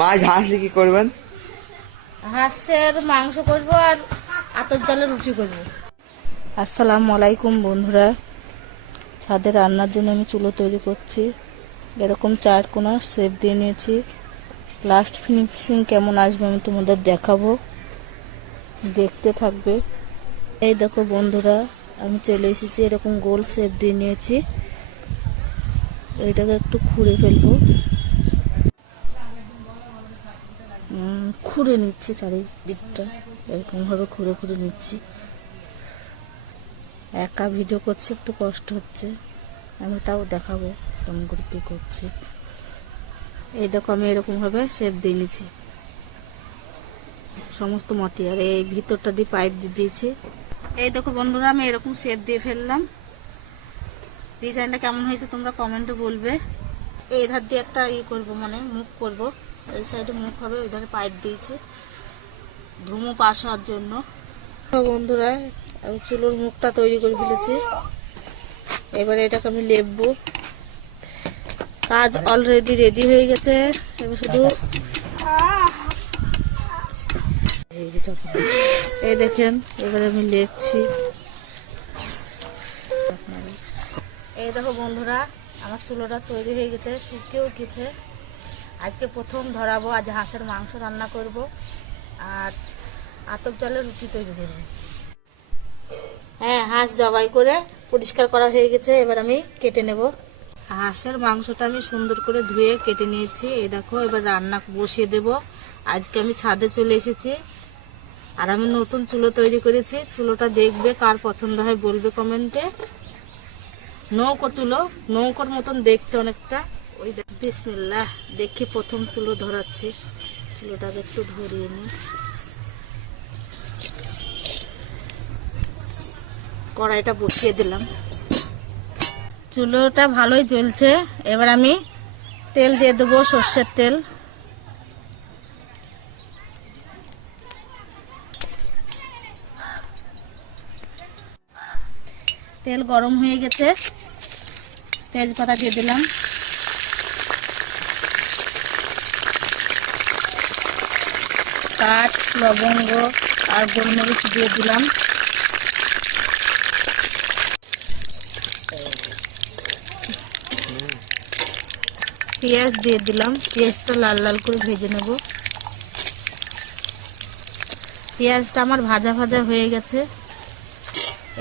মাছ হাঁসলে কি করবেন? হাঁসের মাংস করব আর আতপ চালের রুটি করব। আসসালামু আলাইকুম বন্ধুরা, ছাদে রান্নার জন্য আমি চুলো তৈরি করছি। এরকম 4 কোণা শেপ দিয়ে নিয়েছি। লাস্ট ফিনিশিং কেমন আসবে আমি তোমাদের দেখাবো, দেখতে থাকবে। এই দেখো বন্ধুরা, আমি চলে এসেছি, এরকম গোল শেপ দিয়ে নিয়েছি। এইটাকে একটু খুঁড়ে ফেলবো, খুঁড়ে নিচ্ছি চারিদিকটা, এরকমভাবে খুঁড়ে খুঁড়ে নিচ্ছি। একা ভিডিও করছি, একটু কষ্ট হচ্ছে, আমি তাও দেখাবো কেমন করে কী করছি। এই দেখো আমি এরকমভাবে শেপ দিয়ে নিচ্ছি সমস্ত মাটি, আর এই ভিতরটা দিয়ে পাইপ দিয়ে দিয়েছি। এই দেখো বন্ধুরা, আমি এরকম শেপ দিয়ে ফেললাম। ডিজাইনটা কেমন হয়েছে তোমরা কমেন্টে বলবে। এই ধার দিয়ে একটা করবো, মানে মুখ করব, এই সাইডে মুখ হবে, ওই ধারে পাইপ দিয়েছি ধুমো পাস হওয়ার জন্য। বন্ধুরা, আমি চুলোর মুখটা তৈরি করে ফেলেছি। এবারে এটাকে আমি লেপবো। কাজ অলরেডি রেডি হয়ে গেছে, এবার শুধু এই দেখেন, এবারে আমি লেপছি। এই দেখো বন্ধুরা, আমার চুলোটা তৈরি হয়ে গেছে, শুকিয়েও গেছে। আজকে প্রথম ধরাবো, আজ হাঁসের মাংস রান্না করব আর আতপ চালের রুটি তৈরি করব। হ্যাঁ, হাঁস জবাই করে পরিষ্কার করা হয়ে গেছে, এবার আমি কেটে নেব। হাঁসের মাংসটা আমি সুন্দর করে ধুয়ে কেটে নিয়েছি। এই দেখো, এবার রান্না বসিয়ে দেব। আজকে আমি ছাদে চলে এসেছি আর আমি নতুন চুলো তৈরি করেছি। চুলোটা দেখবে, কার পছন্দ হয় বলবে কমেন্টে। নৌকো চুলো, নৌকোর মতন দেখতে অনেকটা। ওই বিসমিল্লাহ, দেখি প্রথম চুলো ধরাচ্ছি। চুলোটাকে একটু ধরিয়ে নিই। কড়াইটা বসিয়ে দিলাম, চুলোটা ভালোই জ্বলছে। এবার আমি তেল দিয়ে দেবো, সর্ষের তেল। তেল গরম হয়ে গেছে, তেজপাতা দিয়ে দিলাম। কাঠ, লবঙ্গ আর গোলমরিচ দিয়ে দিলাম। পেঁয়াজ দিয়ে দিলাম, পেঁয়াজটা লাল লাল করে ভেজে নেব। পেঁয়াজটা আমার ভাজা ভাজা হয়ে গেছে।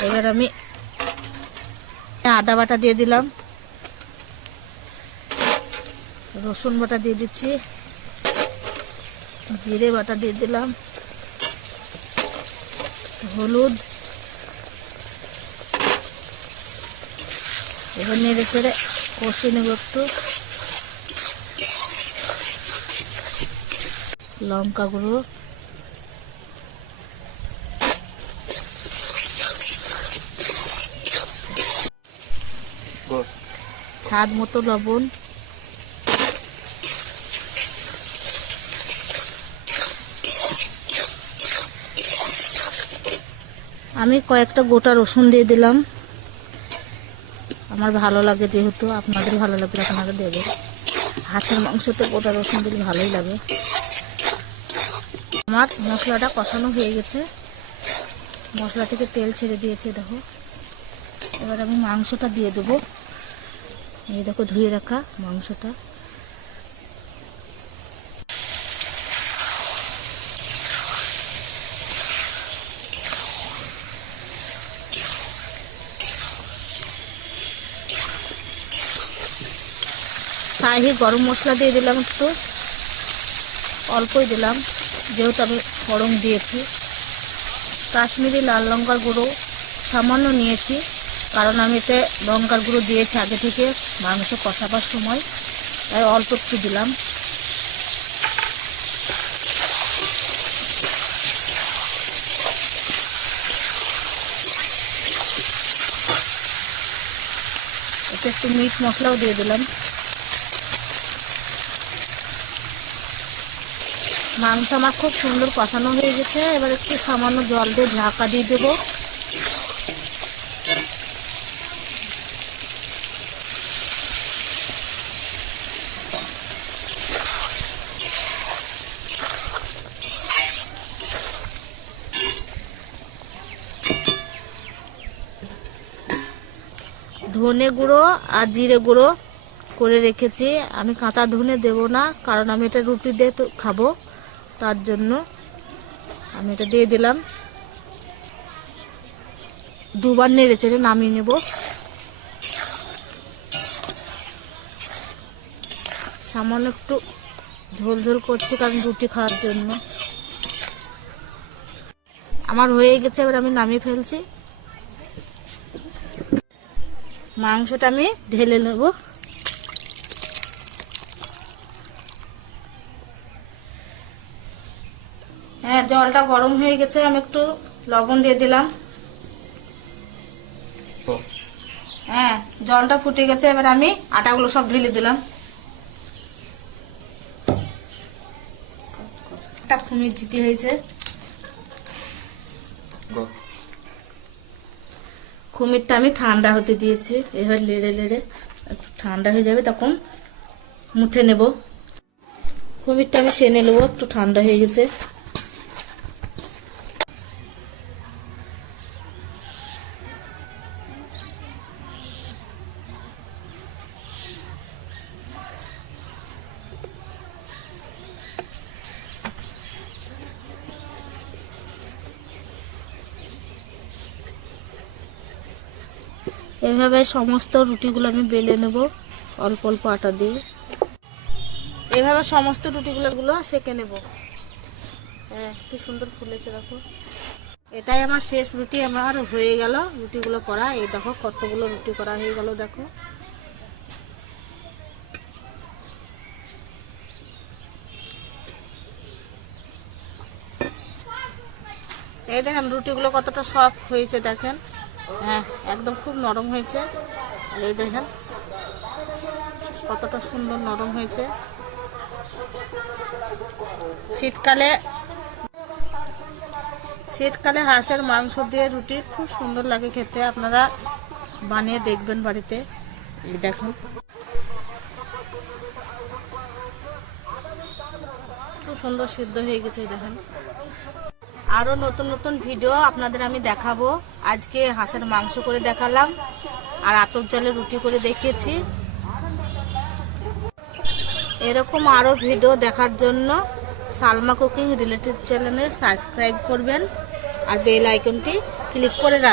এবার আমি আদা বাটা দিয়ে দিলাম, রসুন বাটা দিয়ে দিচ্ছি, জিরে বাটা দিয়ে দিলাম, হলুদ। এবার নেড়ে চেড়ে কষে নেব একটু। লঙ্কা গুঁড়ো, স্বাদ মতো লবণ, আমি কয়েকটা গোটা রসুন দিয়ে দিলাম। আমার ভালো লাগে, যেহেতু আপনাদের ভালো লাগবে আপনারা দেবেন। হাঁসের মাংসতে গোটা রসুন দিলে ভালোই লাগে। আমার মশলাটা কষানো হয়ে গেছে, মশলা থেকে তেল ছেড়ে দিয়েছে দেখো। এবার আমি মাংসটা দিয়ে দেবো। এই দেখো, ধুয়ে রাখা মাংসটা। শাহি গরম মশলা দিয়ে দিলাম, একটু অল্পই দিলাম যেহেতু আমি ফোড়ন দিয়েছি। কাশ্মীরি লাল লঙ্কার গুঁড়ো সামান্য নিয়েছি, কারণ আমি এতে লঙ্কার গুঁড়ো দিয়েছি আগে থেকে মাংস কষাবার সময়, তাই অল্প একটু দিলাম। এতে একটু মিট মশলাও দিয়ে দিলাম। মাংস আমার খুব সুন্দর কষানো হয়ে গেছে। এবার একটু সামান্য জল দিয়ে ঢাকা দিয়ে দেবো। ধনে গুঁড়ো আর জিরে গুঁড়ো করে রেখেছি। আমি কাঁচা ধনে দেব না, কারণ আমি এটা রুটি দিয়ে তো খাবো, তার জন্য আমি এটা দিয়ে দিলাম। দুবার নেড়ে চেড়ে নামিয়ে নেব। সামান্য একটু ঝোল ঝোল করছি, কারণ রুটি খাওয়ার জন্য। আমার হয়ে গেছে, এবার আমি নামিয়ে ফেলছি। মাংসটা আমি ঢেলে নেব। হ্যাঁ, জলটা গরম হয়ে গেছে, আমি একটু লবণ দিয়ে দিলাম। হ্যাঁ, জলটা ফুটে গেছে, এবার আমি আটাগুলো সব ঢেলে দিলাম। একটা খুমির দিতে হয়েছে। খুমিরটা আমি ঠান্ডা হতে দিয়েছি। এবার লেড়ে লেড়ে একটু ঠান্ডা হয়ে যাবে, তখন মুথে নেব। খুমিরটা আমি সেনে নেবো, একটু ঠান্ডা হয়ে গেছে। এভাবে সমস্ত রুটিগুলো আমি বেলে নেব অল্প অল্প আটা দিয়ে। এভাবে সমস্ত রুটিগুলো সেঁকে নেব। হ্যাঁ, কি সুন্দর ফুলেছে দেখো। এটাই আমার শেষ রুটি, আমার হয়ে গেল রুটিগুলো করা। এই দেখো কতগুলো রুটি করা হয়ে গেল, দেখো। এই দেখেন রুটিগুলো কতটা সফট হয়েছে, দেখেন। হ্যাঁ, একদম খুব নরম হয়েছে। আর এই দেখেন কতটা সুন্দর নরম হয়েছে। শীতকালে হাঁসের মাংস দিয়ে রুটি খুব সুন্দর লাগে খেতে। আপনারা বানিয়ে দেখবেন বাড়িতে। এই দেখুন খুব সুন্দর সিদ্ধ হয়ে গেছে। দেখেন, আরও নতুন নতুন ভিডিও আপনাদের আমি দেখাবো। আজকে হাঁসের মাংস করে দেখালাম, আর আতপ চালের রুটি করে দেখিয়েছি। এরকম আরও ভিডিও দেখার জন্য সালমা কুকিং রিলেটেড চ্যানেলে সাবস্ক্রাইব করবেন, আর বেল আইকনটি ক্লিক করে রাখবেন।